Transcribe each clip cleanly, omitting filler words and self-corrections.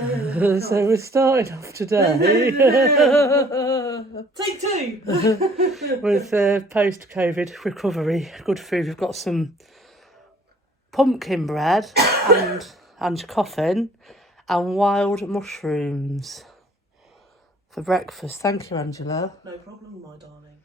No. So we're starting off today. Take two. With post-COVID recovery, good food. We've got some pumpkin bread and coffin and wild mushrooms for breakfast. Thank you, Angela. No problem, my darling.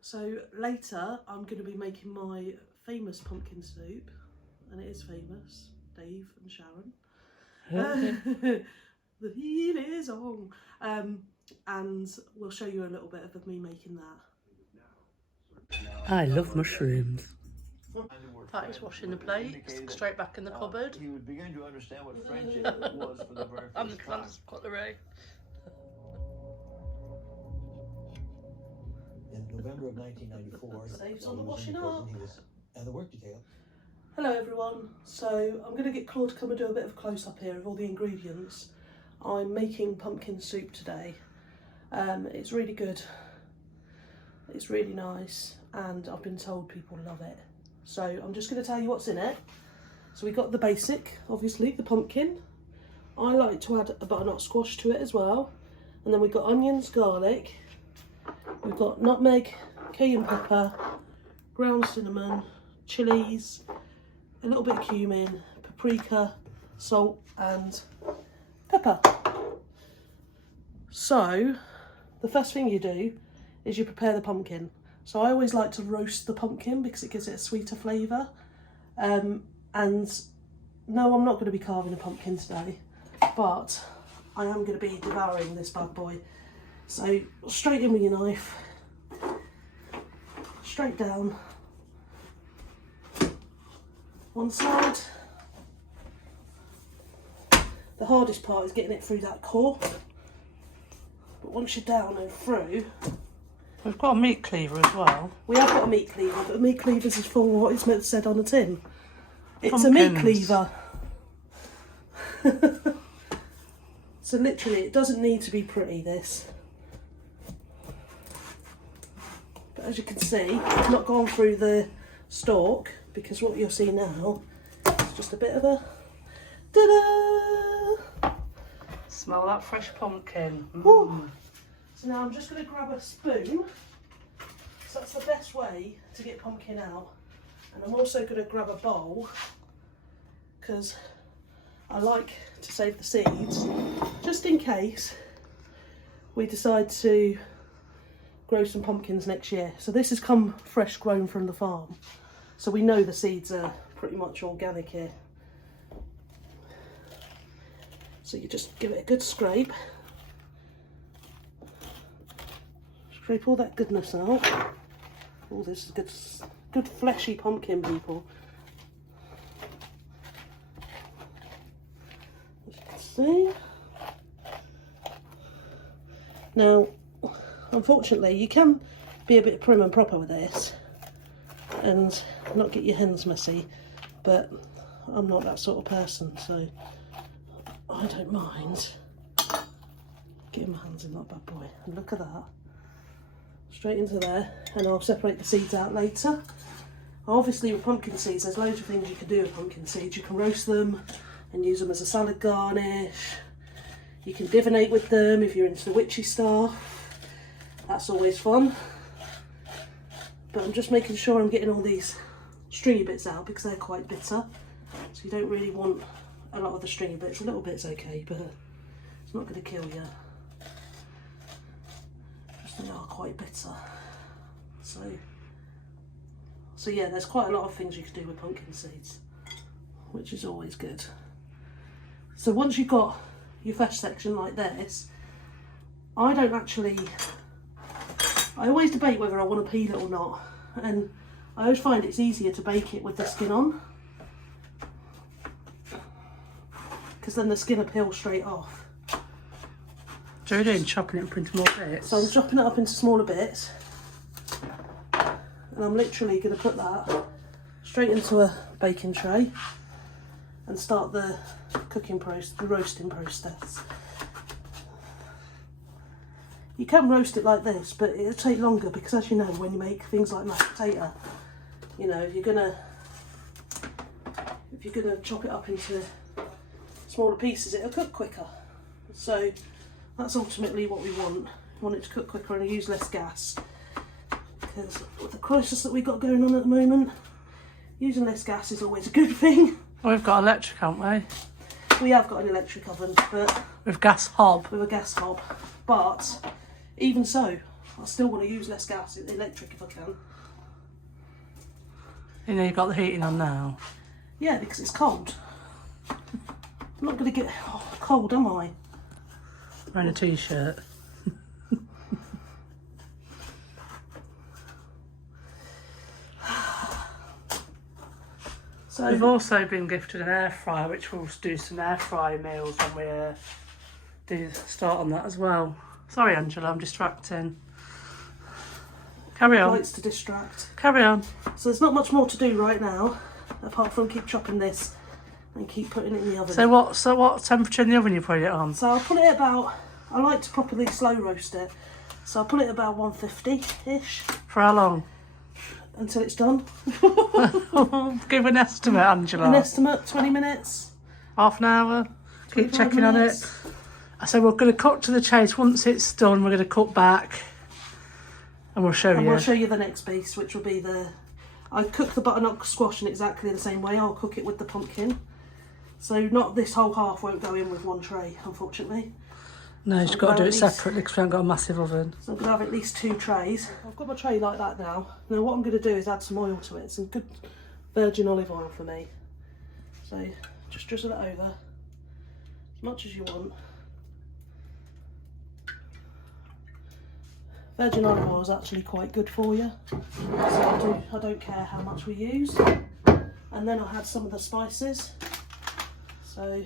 So later I'm going to be making my famous pumpkin soup, and it is famous. Dave and Sharon. The heat is on. And we'll show you a little bit of me making that. I love mushrooms. That is washing the plates, straight back in the cupboard. He would begin to understand what friendship was for the very And first time. got the ray. In November of 1994, Saves on the while he was washing in prison, up. he was at the work detail. Hello everyone. So I'm going to get Claude to come and do a bit of close-up here of all the ingredients. I'm making pumpkin soup today. It's really good. It's really nice, and I've been told people love it. So I'm just going to tell you what's in it. So we got the basic, obviously, the pumpkin. I like to add a butternut squash to it as well. And then we've got onions, garlic. We've got nutmeg, cayenne pepper, ground cinnamon, chilies, a little bit of cumin, paprika, salt and pepper. So the first thing you do is you prepare the pumpkin. So I always like to roast the pumpkin because it gives it a sweeter flavour. And no, I'm not going to be carving a pumpkin today, but I am going to be devouring this bad boy. So straight in with your knife, straight down, one side. The hardest part is getting it through that core, but once you're down and through. We've got a meat cleaver as well. We have got a meat cleaver, but a meat cleaver is for what it's meant to said on the tin. It's Pumpkins. a meat cleaver. So literally, it doesn't need to be pretty, this. But as you can see, it's not gone through the stalk, because what you'll see now is just a bit of a ta-da! Smell that fresh pumpkin. So now I'm just going to grab a spoon. So that's the best way to get pumpkin out. And I'm also going to grab a bowl, because I like to save the seeds just in case we decide to grow some pumpkins next year. So this has come fresh grown from the farm, so we know the seeds are pretty much organic here. So you just give it a good scrape. Scrape all that goodness out. Oh, this is good fleshy pumpkin, people. As you can see. Now, unfortunately, you can be a bit prim and proper with this and not get your hands messy, but I'm not that sort of person, so I don't mind getting my hands in that bad boy. And look at that. Straight into there, and I'll separate the seeds out later. Obviously with pumpkin seeds, there's loads of things you can do with pumpkin seeds. You can roast them and use them as a salad garnish. You can divinate with them if you're into the witchy stuff. That's always fun. But I'm just making sure I'm getting all these stringy bits out because they're quite bitter. So you don't really want a lot of the stringy bits. A little bit's okay, but it's not going to kill you. They are quite bitter. So yeah, there's quite a lot of things you can do with pumpkin seeds, which is always good. So once you've got your flesh section like this, I always debate whether I want to peel it or not, and I always find it's easier to bake it with the skin on, because then the skin will peel straight off. So you're doing chopping it up into more bits? So I'm chopping it up into smaller bits, and I'm literally going to put that straight into a baking tray and start the roasting process. You can roast it like this, but it'll take longer because, as you know, when you make things like mashed potato, you know, if you're gonna chop it up into smaller pieces, it'll cook quicker. So that's ultimately what we want. We want it to cook quicker and use less gas. Because with the crisis that we've got going on at the moment, using less gas is always a good thing. Well, we've got electric, haven't we? We have got an electric oven, but With gas hob. with a gas hob. But even so, I still want to use less gas in the electric if I can. You know, you've got the heating on now. Yeah, because it's cold. I'm not going to get cold, am I? Wearing a t-shirt. So We've also been gifted an air fryer, which we'll do some air fry meals when we do start on that as well. Sorry, Angela, I'm distracting. Carry on. likes to distract. Carry on. So there's not much more to do right now, apart from keep chopping this and keep putting it in the oven. So what temperature in the oven you put it on? So I'll put it about, I like to properly slow roast it. So I'll put it about 150-ish For how long? until it's done. Give an estimate, Angela. An estimate, 20 minutes. Half an hour. Keep 25 checking on minutes. it. So we're going to cut to the chase. Once it's done, we're going to cut back and we'll show And you. we'll show you the next piece, which will be I cook the butternut squash in exactly the same way. I'll cook it with the pumpkin. So not this whole half won't go in with one tray, unfortunately. No, you've got to do it separately because we haven't got a massive oven. So I'm going to have at least 2 trays. I've got my tray like that now. Now what I'm going to do is add some oil to it. Some good virgin olive oil for me. So just drizzle it over as much as you want. Virgin olive oil is actually quite good for you. So I don't care how much we use. And then I'll add some of the spices. So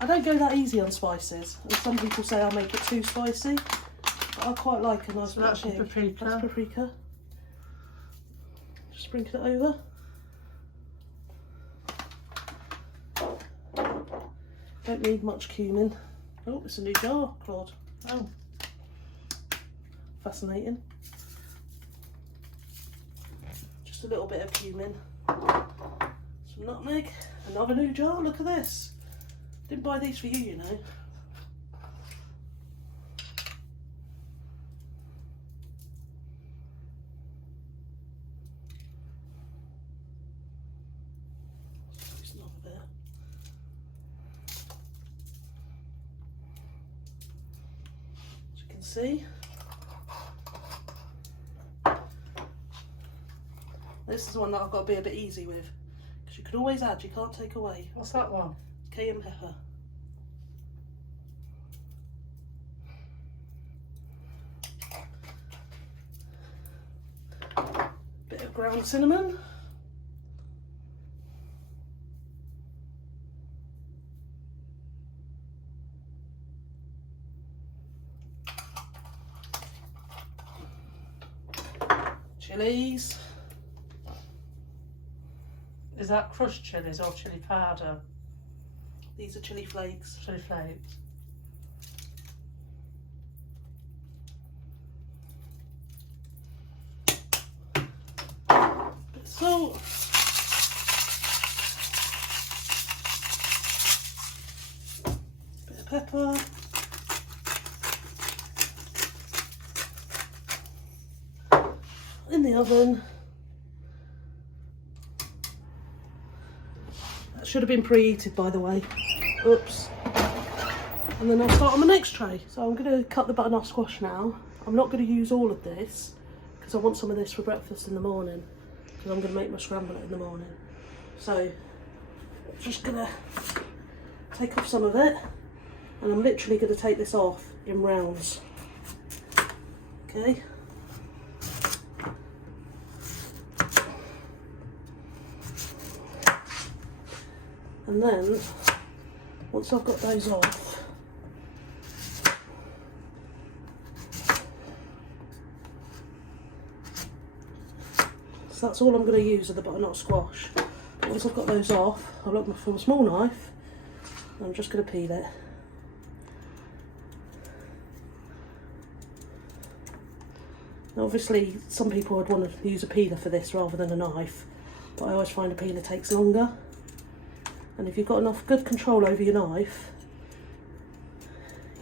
I don't go that easy on spices. And some people say I'll make it too spicy. But I quite like a nice bit of kick. paprika. That's paprika. Just sprinkle it over. Don't need much cumin. Oh, it's a new jar, Claude. Oh. Fascinating. Just a little bit of cumin. Some nutmeg. Another new jar, look at this. Didn't buy these for you, you know. Just another bit. As you can see, this is the one that I've got to be a bit easy with, because you can always add, you can't take away. What's that one? Cayenne pepper. Bit of ground cinnamon. Chilies. Is that crushed chilies or chili powder? These are chili flakes. Chili flakes. Bit of salt. Bit of pepper. In the oven. That should have been preheated, by the way. Oops. And then I'll start on the next tray. So I'm going to cut the butternut squash now. I'm not going to use all of this because I want some of this for breakfast in the morning, because I'm going to make my scramble in the morning. So I'm just going to take off some of it, and I'm literally going to take this off in rounds. Okay. And then, once I've got those off, so that's all I'm going to use of the butternut squash. But once I've got those off, I'll look for a small knife, and I'm just going to peel it. Now obviously, some people would want to use a peeler for this rather than a knife, but I always find a peeler takes longer. And if you've got enough good control over your knife,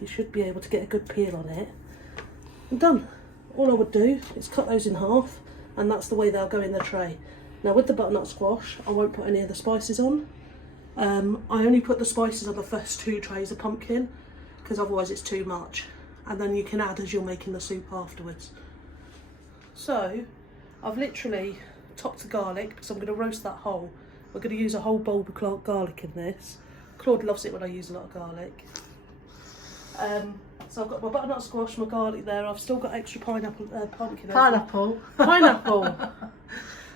you should be able to get a good peel on it. I'm done. All I would do is cut those in half, and that's the way they'll go in the tray. Now with the butternut squash, I won't put any of the spices on. I only put the spices on the first 2 trays of pumpkin, because otherwise it's too much. And then you can add as you're making the soup afterwards. So I've literally topped the garlic, because I'm going to roast that whole. We're going to use a whole bulb of garlic in this. Claude loves it when I use a lot of garlic. So I've got my butternut squash, my garlic there. I've still got extra pumpkin. Pineapple. Pineapple.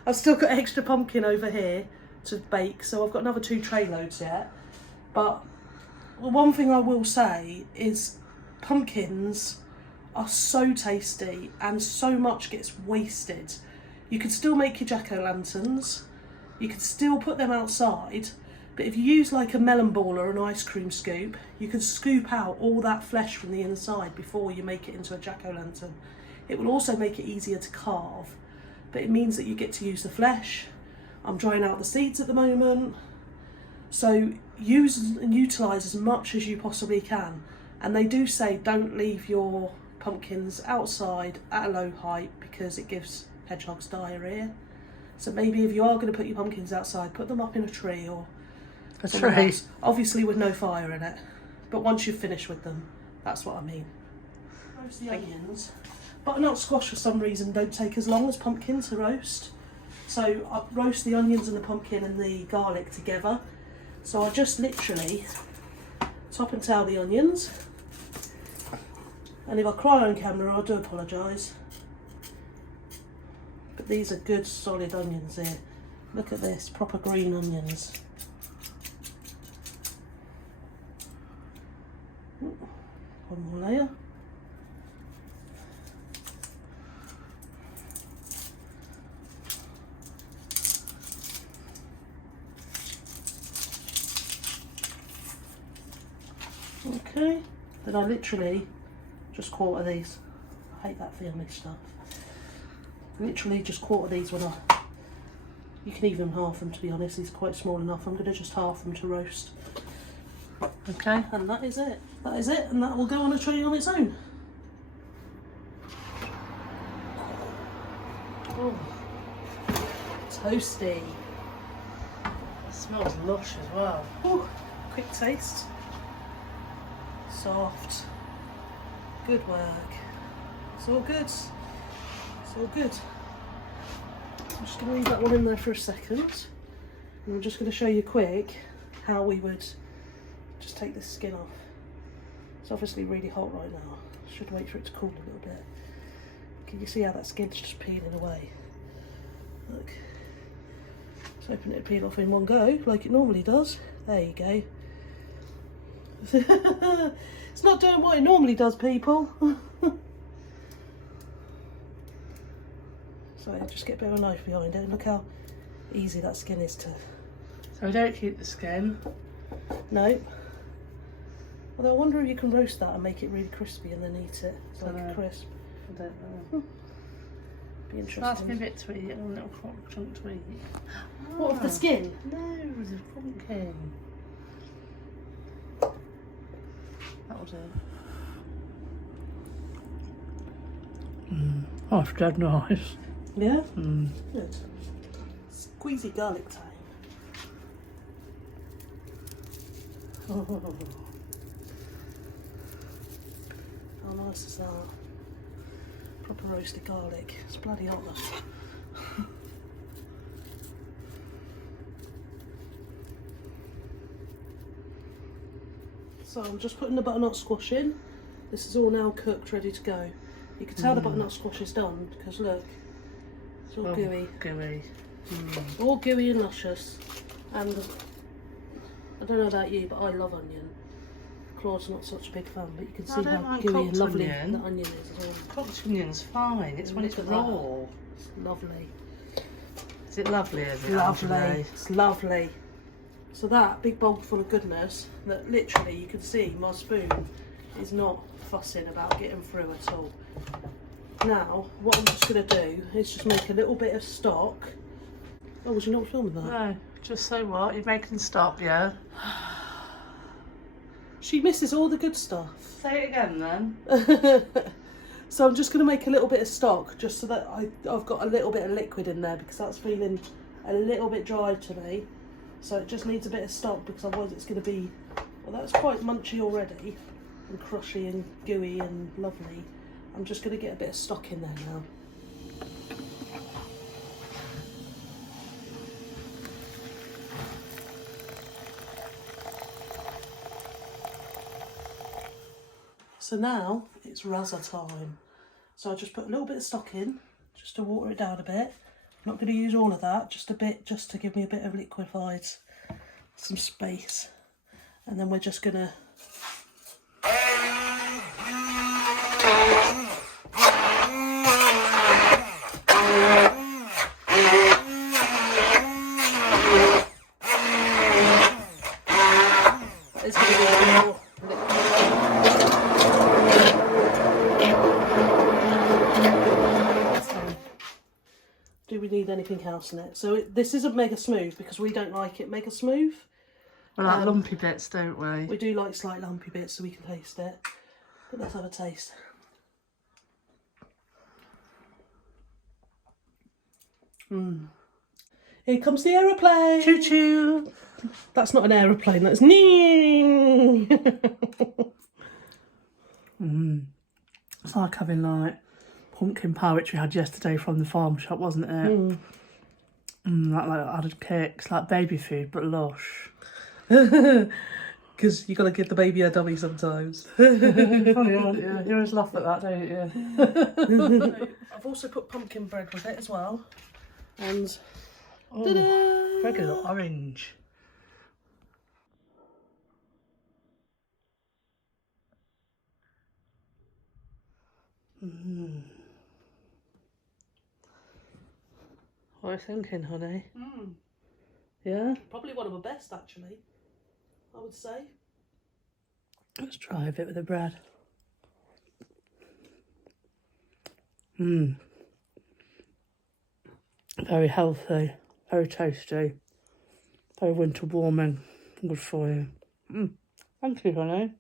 I've still got extra pumpkin over here to bake, so I've got another 2 tray loads yet. But one thing I will say is pumpkins are so tasty and so much gets wasted. You can still make your jack-o'-lanterns, you can still put them outside, but if you use like a melon ball or an ice cream scoop, you can scoop out all that flesh from the inside before you make it into a jack-o'-lantern. It will also make it easier to carve, but it means that you get to use the flesh. I'm drying out the seeds at the moment. So use and utilise as much as you possibly can. And they do say don't leave your pumpkins outside at a low height because it gives hedgehogs diarrhoea. So maybe if you are going to put your pumpkins outside, put them up in a tree or A somewhere tree. else. Obviously with no fire in it. But once you've finished with them, that's what I mean. Roast the onions. Butternut squash for some reason don't take as long as pumpkin to roast. So I roast the onions and the pumpkin and the garlic together. So I'll just literally top and tail the onions. And if I cry on camera, I do apologise. But these are good solid onions here. Look at this, proper green onions. One more layer. Okay, then I literally just quarter these. I hate that filmy stuff. Literally just quarter these when you can even half them, to be honest. These are quite small enough. I'm going to just half them to roast. Okay. And that is it. That is it, and that will go on a tray on its own. Oh, toasty. It smells lush as well. Ooh, quick taste. Soft. Good work. It's all good. It's all good. I'm just going to leave that one in there for a second. And I'm just going to show you quick how we would just take this skin off. It's obviously really hot right now. Should wait for it to cool a little bit. Can you see how that skin's just peeling away? Look. Just hoping it'd peel off in one go, like it normally does. There you go. It's not doing what it normally does, people. So just get a bit of a knife behind it and look how easy that skin is to... So we don't keep the skin. No. Although I wonder if you can roast that and make it really crispy and then eat it. It's like a crisp. I don't know. Be It's nice to be a interesting. bit to eat and a little chunk to eat. What of the skin? No, the pumpkin. That'll do. Oh, it's dead nice. Yeah? Mm. Good. Squeezy garlic time. Oh. How nice is that? Proper roasted garlic. It's bloody hot though. So I'm just putting the butternut squash in. This is all now cooked, ready to go. You can tell the butternut squash is done because look, it's all gooey. Gooey. It's all gooey and luscious. And I don't know about you, but I love onion. Claude's not such a big fan, but you can see don't how mind gooey and cooked lovely onion. the onion is as well. Cooked onion's fine. It's when it's Look at that. raw. It's lovely. Is it lovely? Is it Lovely. Angela? It's lovely. So that big bowl full of goodness that literally you can see my spoon is not fussing about getting through at all. Now, what I'm just going to do is just make a little bit of stock. Oh, was you not filming that? No, Just so what? You're making stock, yeah? She misses all the good stuff. Say it again then. So I'm just going to make a little bit of stock just so that I've got a little bit of liquid in there because that's feeling a little bit dry to me. So it just needs a bit of stock because otherwise it's going to be, well, that's quite munchy already and crushy and gooey and lovely. I'm just going to get a bit of stock in there now. So now it's razza time. So I just put a little bit of stock in, just to water it down a bit. I'm not going to use all of that, just a bit, just to give me a bit of liquefied, some space. And then we're just going to... It's going to be a bit more Do we need anything else in it? So this isn't mega smooth because we don't like it mega smooth. We like lumpy bits, don't we? We do like slight lumpy bits so we can taste it. But let's have a taste. Here comes the aeroplane. Choo choo. That's not an aeroplane, that's nee. It's like having like pumpkin pie, which we had yesterday from the farm shop, wasn't it? Like added cakes, like baby food, but lush. Because you got to give the baby a dummy sometimes. Funny, aren't you? You always laugh at that, don't you? I've also put pumpkin bread with it as well. And regular orange. What are you thinking, honey? Yeah? probably one of the best actually, I would say. Let's try a bit with the bread. Very healthy, very tasty, very winter warming, good for you. Thank you, honey.